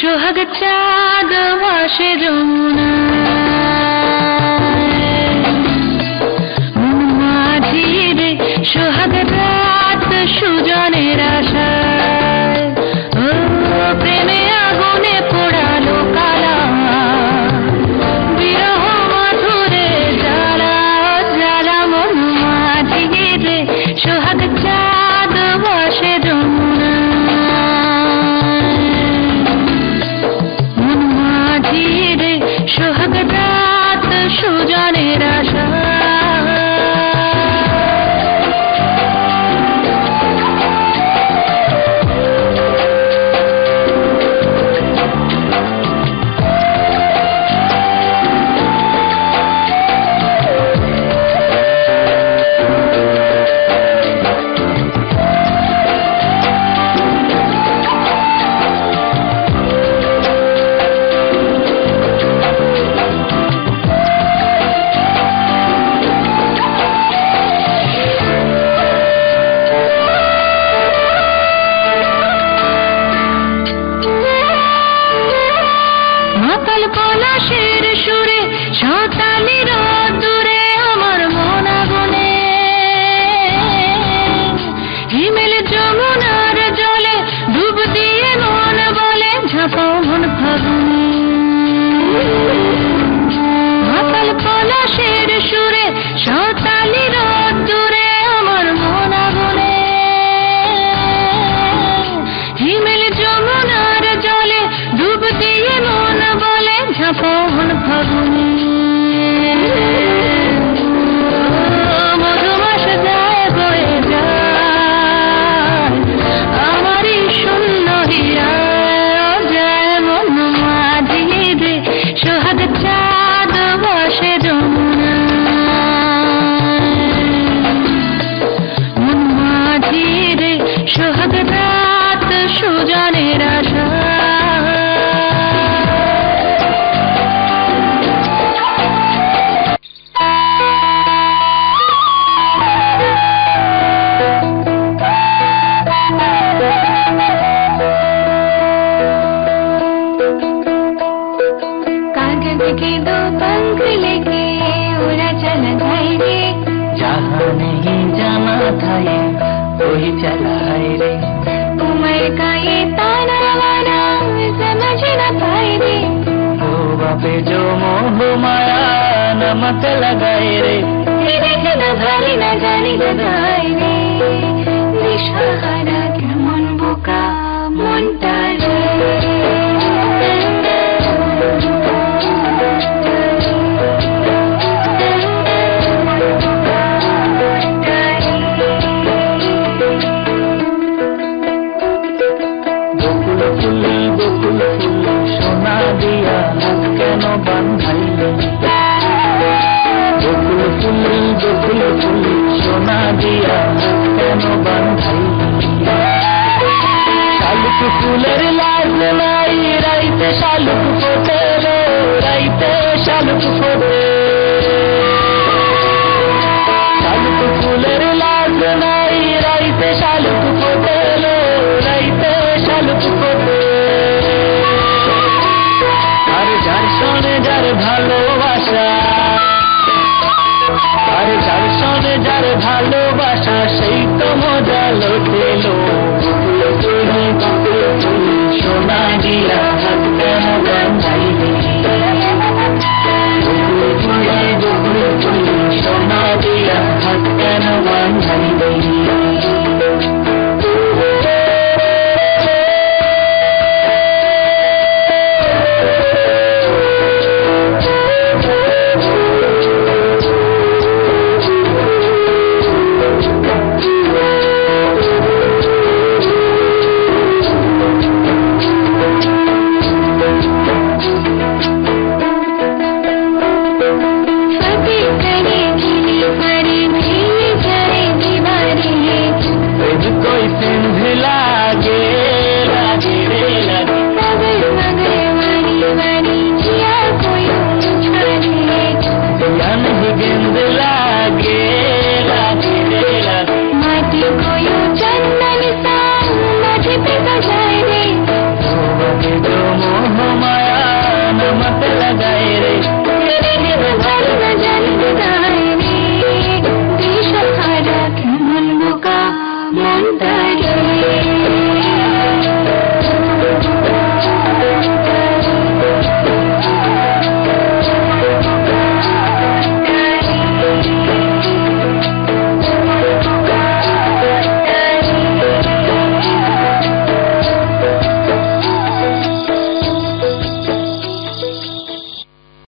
সোহাগ চাঁদ ভাসে যমুনায়, মন মাঝি রে সোহাগ রাত সুজনের আশায়, ও প্রেমে আগুনে পোড়ালো কালা, বিরহ মধুরে জ্বালা জ্বালা, মন মাঝি রে সোহাগ চাঁদ ভাসে যমুনায়, সোহাগ রাত সুজনের আশা। মাতাল পলাশের সুরে সাঁওতালি রোদ্দুরে আমার মন আগুনে, হিমেল যমুনার জলে ডুব দিয়ে মন বলে ঝাঁপাও মন ফাগুনে। মাতাল পলাশের সুরে সাঁওতালি রোদ্দুরে আমার মন আগুনে, হিমেল যমুনার জলে ডুব দিয়ে মন বলে ঝাঁপাও মন ফাগুনে। মধুমাস যায় বয়ে যায় আমারই শূন্য হীরায়, যায় মন মাঝি রে সোহাগ চাঁদ ভাসে যমুনায়, মন মাঝি রে সোহাগ রাত সুজনের আশা। के दो पंख लेके उड़ा चला जाए रे, जहाँ नहीं जाना था ये वही चला है रे, उम्र का ये ताना वाना समझ न पाए रे, रो बापे जो मोह माया नमक लगाए रे, तेरे न भारी न जानी लगाए रे, दिशाहारा केमन बोका मनटा रे। সোনা দিয়া হাত কেন বান্ধাইলে, বকুল ফুল বকুল ফুল সোনা দিয়া হাত কেন বান্ধাইলে, শালুক ফুলের লাজ নাই রাইতে শালুক ফোটে রে, রাইতে শালুক ফোটে, শালুক ফুলের লাজ নাই রাইতে শালুক ফোটে রে, রাইতে শালুক ফোটে, যার সনে যার ভালোবাসা, আর যার সনে যার ভালোবাসা সেই তো মজা লোটেলো, সোনা দিয়া